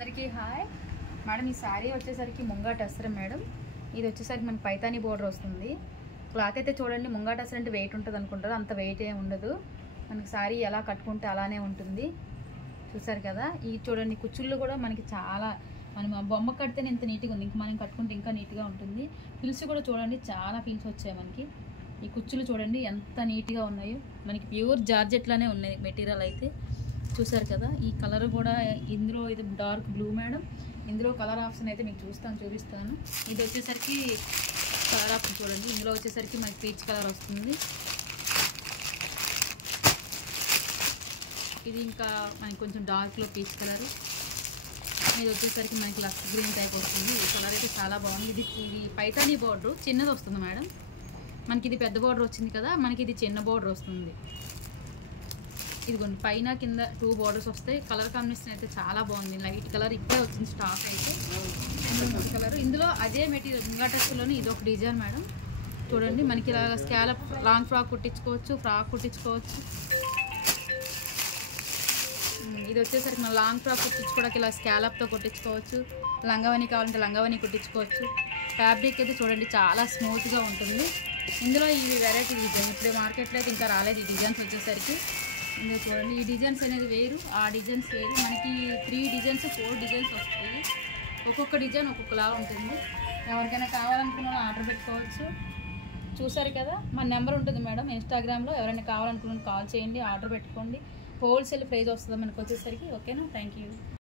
అందరికీ hi madam. ఈ sorry వచ్చేసరికి ముంగాట అస్త్రం మేడం. ఇది వచ్చేసరికి మనకి పైతానీ బోర్డర్ వస్తుంది. క్లాత్ అయితే చూడండి, ముంగాట అస్త్రం అంటే వెయిట్ ఉంటుంది అనుకుంటారు, అంత వెయిట్ ఏమి ఉండదు. మనకి సారీ ఎలా కట్టుకుంటే అలానే ఉంటుంది. చూసారు కదా, ఈ చూడండి కుచ్చుళ్ళు కూడా మనకి చాలా, మనం బొమ్మ కడితేనే ఇంత నీట్గా ఉంది, ఇంక మనం కట్టుకుంటే ఇంకా నీట్గా ఉంటుంది. పిల్స్ కూడా చూడండి, చాలా పిల్స్ వచ్చాయి మనకి. ఈ కుచ్చులు చూడండి ఎంత నీట్గా ఉన్నాయో, మనకి ప్యూర్ జార్జెట్లానే ఉన్నాయి మెటీరియల్ అయితే. చూసారు కదా, ఈ కలర్ కూడా ఇందులో ఇది డార్క్ బ్లూ మేడం. ఇందులో కలర్ ఆప్షన్ అయితే మీకు చూపిస్తాను. ఇది వచ్చేసరికి కలర్ ఆప్షన్ చూడండి, ఇందులో వచ్చేసరికి మనకి పీచ్ కలర్ వస్తుంది. ఇది ఇంకా మనకి కొంచెం డార్క్లో పీచ్ కలర్. ఇది వచ్చేసరికి మనకి లక్స్ గ్రీన్ టైప్ వస్తుంది. ఈ కలర్ అయితే చాలా బాగుంది. ఇది పైతానీ బోర్డర్ చిన్నది వస్తుంది మేడం. మనకి ఇది పెద్ద బోర్డర్ వచ్చింది కదా, మనకి ఇది చిన్న బోర్డర్ వస్తుంది. ఇదిగోండి, పైన కింద 2 బోర్డర్స్ వస్తాయి. కలర్ కాంబినేషన్ అయితే చాలా బాగుంది. లైట్ కలర్ ఇప్పుడే వచ్చింది స్టాక్ అయితే. కలర్ ఇందులో అదే మెటీరియల్ ముంగాటస్లోని ఇది ఒక డిజైన్ మేడం. చూడండి, మనకి ఇలా స్కాలప్ లాంగ్ ఫ్రాక్ కుట్టించుకోవచ్చు, ఫ్రాక్ కుట్టించుకోవచ్చు. ఇది వచ్చేసరికి మన లాంగ్ ఫ్రాక్ కుట్టించుకోవడానికి ఇలా స్కాలప్తో కుట్టించుకోవచ్చు. లంగావని కావాలంటే లంగావని కుట్టించుకోవచ్చు. ఫ్యాబ్రిక్ అయితే చూడండి చాలా స్మూత్గా ఉంటుంది. ఇందులో ఈ వెరైటీ డిజైన్ ఇప్పుడు మార్కెట్లో అయితే ఇంకా రాలేదు. ఈ డిజైన్స్ వచ్చేసరికి ఇందులో చూడండి, ఈ డిజైన్స్ అనేది వేరు, ఆ డిజైన్స్ వేరు. మనకి 3 డిజైన్స్ 4 డిజైన్స్ వస్తాయి. ఒక్కొక్క డిజైన్ ఒక్కొక్కలా ఉంటుంది. ఎవరికైనా కావాలనుకున్న ఆర్డర్ పెట్టుకోవచ్చు. చూసారు కదా, మన నెంబర్ ఉంటుంది మేడం ఇన్స్టాగ్రామ్లో. ఎవరైనా కావాలనుకున్న కాల్ చేయండి, ఆర్డర్ పెట్టుకోండి. హోల్సేల్ ప్రైస్ వస్తుంది మనకు వచ్చేసరికి. ఓకేనా, థ్యాంక్ యూ.